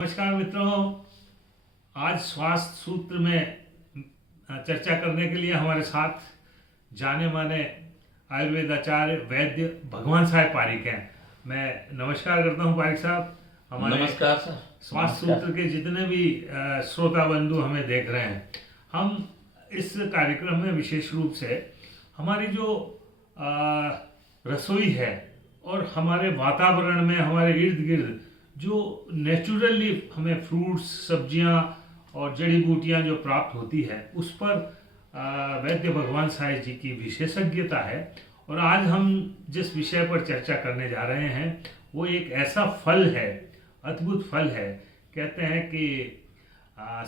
नमस्कार मित्रों, आज स्वास्थ्य सूत्र में चर्चा करने के लिए हमारे साथ जाने माने आयुर्वेद आचार्य वैद्य भगवान साहब पारिक हैं। मैं नमस्कार करता हूं पारिक साहब। हमारे नमस्कार सर। स्वास्थ्य सूत्र के जितने भी श्रोता बंधु हमें देख रहे हैं, हम इस कार्यक्रम में विशेष रूप से हमारी जो रसोई है और हमारे वातावरण में हमारे इर्द गिर्द जो नेचुरली हमें फ्रूट्स, सब्जियां और जड़ी बूटियां जो प्राप्त होती है, उस पर वैद्य भगवान साहब जी की विशेषज्ञता है। और आज हम जिस विषय पर चर्चा करने जा रहे हैं वो एक ऐसा फल है, अद्भुत फल है। कहते हैं कि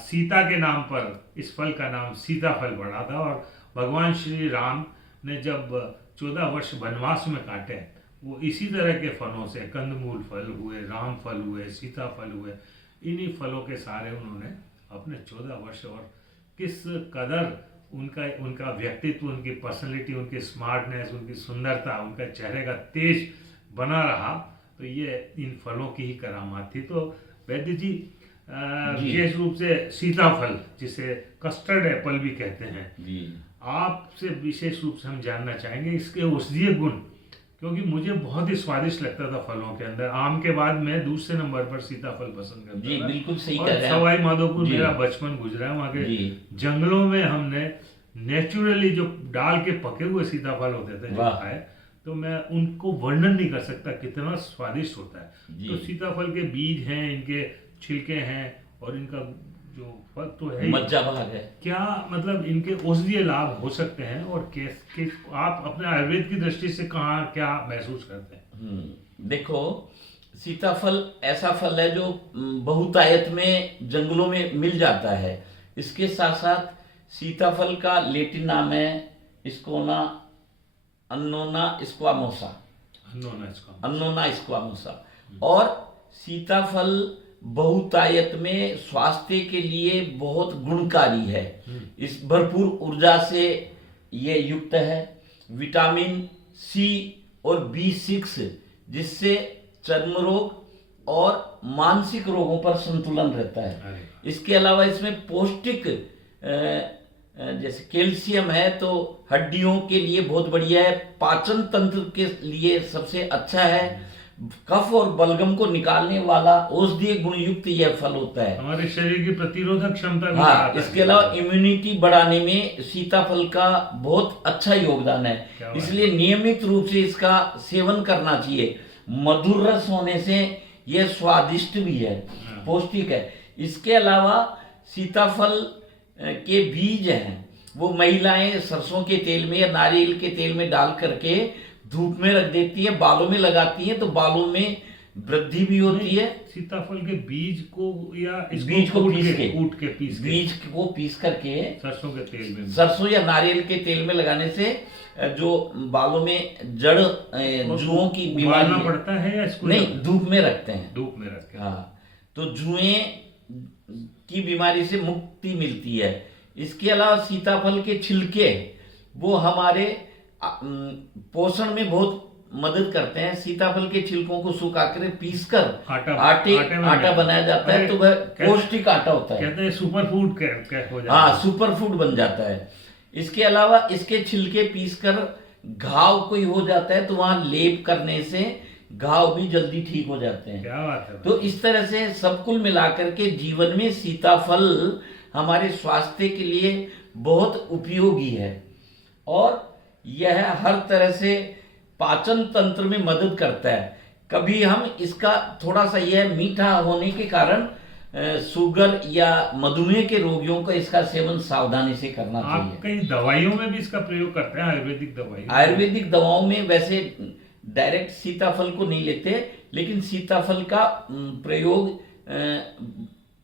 सीता के नाम पर इस फल का नाम सीताफल पड़ा था, और भगवान श्री राम ने जब 14 वर्ष वनवास में काटे, वो इसी तरह के फलों से, कंदमूल फल हुए, राम फल हुए, सीताफल हुए, इन्हीं फलों के सारे उन्होंने अपने 14 वर्ष, और किस कदर उनका व्यक्तित्व, उनकी पर्सनैलिटी, उनकी स्मार्टनेस, उनकी सुंदरता, उनका चेहरे का तेज बना रहा, तो ये इन फलों की ही करामात थी। तो वैद्य जी, विशेष रूप से सीताफल, जिसे कस्टर्ड एप्पल भी कहते हैं, आपसे विशेष रूप से हम जानना चाहेंगे इसके औषधीय गुण, क्योंकि मुझे बहुत ही स्वादिष्ट लगता था फलों के अंदर। आम के बाद मैं दूसरे नंबर पर सीताफल पसंद करता जी, था। बिल्कुल सही और कह रहे हैं। सवाई माधोपुर मेरा बचपन गुजरा है। वहाँ के जंगलों में हमने नेचुरली जो डाल के पके हुए सीताफल होते थे जो खाए, तो मैं उनको वर्णन नहीं कर सकता कितना स्वादिष्ट होता है। तो सीताफल के बीज हैं, इनके छिलके हैं, और इनका जो फल तो है, मज्जा भाग है। क्या मतलब इनके औषधीय लाभ हो सकते हैं, और आप अपने आयुर्वेद की दृष्टि से कहाँ क्या महसूस करते हैं? देखो, सीताफल ऐसा फल है जो बहुतायत में जंगलों में मिल जाता है। इसके साथ साथ सीताफल का लैटिन नाम है स्कोना अन्नोना स्क्वामोसा। अन्नोना स्क्वामोसा। और सीताफल बहुतायत में स्वास्थ्य के लिए बहुत गुणकारी है। इस भरपूर ऊर्जा से ये युक्त है। विटामिन सी और B6, जिससे चर्म रोग और मानसिक रोगों पर संतुलन रहता है। इसके अलावा इसमें पौष्टिक जैसे कैल्शियम है, तो हड्डियों के लिए बहुत बढ़िया है। पाचन तंत्र के लिए सबसे अच्छा है। कफ और बलगम को निकालने वाला औषधीय गुण युक्त यह फल होता है। हमारे शरीर की प्रतिरोधक क्षमता भी हाँ, इसके अलावा इम्यूनिटी बढ़ाने में सीताफल का बहुत अच्छा योगदान है। इसलिए नियमित रूप से इसका सेवन करना चाहिए। मधुर रस होने से यह स्वादिष्ट भी है, पौष्टिक है। इसके अलावा सीताफल के बीज हैं, वो महिलाएं सरसों के तेल में या नारियल के तेल में डाल करके धूप में रख देती है, बालों में लगाती है, तो बालों में वृद्धि भी होती है। सीताफल के बीज को या बीज को पीस करके सरसों के तेल में, सरसों या नारियल के तेल में लगाने से जो बालों में जड़ जुओं की बीमारी पड़ता है या इसको नहीं, धूप में रखते हैं। धूप में रखते हैं, हाँ, तो जुएं की बीमारी से मुक्ति मिलती है। इसके अलावा सीताफल के छिलके वो हमारे पोषण में बहुत मदद करते हैं। सीताफल के छिलकों को सुखाकर पीसकर आटा बनाया जाता है, तो वह पौष्टिक आटा होता है। कहते हैं सुपर फूड हो जाता है। हाँ, सुपर फूड बन जाता है। इसके अलावा इसके छिलके पीसकर घाव कोई हो जाता है, तो वहां लेप करने से घाव भी जल्दी ठीक हो जाते हैं। क्या बात है। तो इस तरह से सब कुल मिलाकर के जीवन में सीताफल हमारे स्वास्थ्य के लिए बहुत उपयोगी है, और यह हर तरह से पाचन तंत्र में मदद करता है। कभी हम इसका थोड़ा सा यह मीठा होने के कारण शुगर या मधुमेह के रोगियों को इसका सेवन सावधानी से करना चाहिए। आप कई दवाइयों में भी इसका प्रयोग करते हैं? आयुर्वेदिक दवाओं में वैसे डायरेक्ट सीताफल को नहीं लेते, लेकिन सीताफल का प्रयोग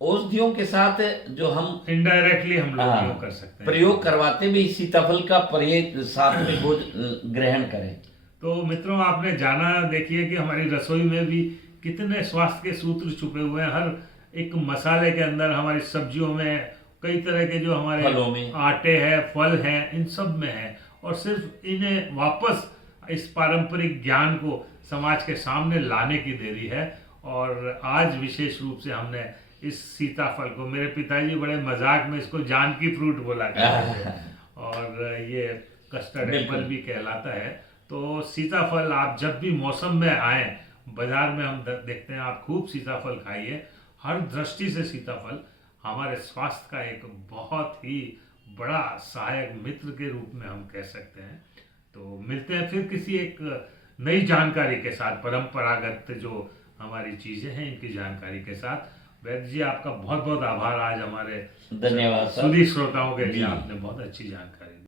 औषधियों के साथ जो हम इनडायरेक्टली हम लोग प्रयोग कर सकते हैं, प्रयोग करवाते भी सीताफल का प्रयोग साथ में भोजन ग्रहण करें। तो मित्रों, आपने जाना, देखिए कि हमारी रसोई में भी कितने स्वास्थ्य के सूत्र छुपे हुए हैं। हर एक मसाले के अंदर, हमारी सब्जियों में, कई तरह के जो हमारे आटे हैं, फल हैं, इन सब में है। और सिर्फ इन्हें वापस इस पारंपरिक ज्ञान को समाज के सामने लाने की देरी है। और आज विशेष रूप से हमने इस सीताफल को, मेरे पिताजी बड़े मजाक में इसको जानकी फ्रूट बोला करते थे और ये कस्टर्ड एप्पल भी कहलाता है। तो सीताफल आप जब भी मौसम में आए, बाजार में हम देखते हैं, आप खूब सीताफल खाइए। हर दृष्टि से सीताफल हमारे स्वास्थ्य का एक बहुत ही बड़ा सहायक मित्र के रूप में हम कह सकते हैं। तो मिलते हैं फिर किसी एक नई जानकारी के साथ, परंपरागत जो हमारी चीज़ें हैं इनकी जानकारी के साथ। वैद्य जी, आपका बहुत बहुत आभार, आज हमारे धन्यवाद सुधी श्रोताओं के लिए आपने बहुत अच्छी जानकारी दी।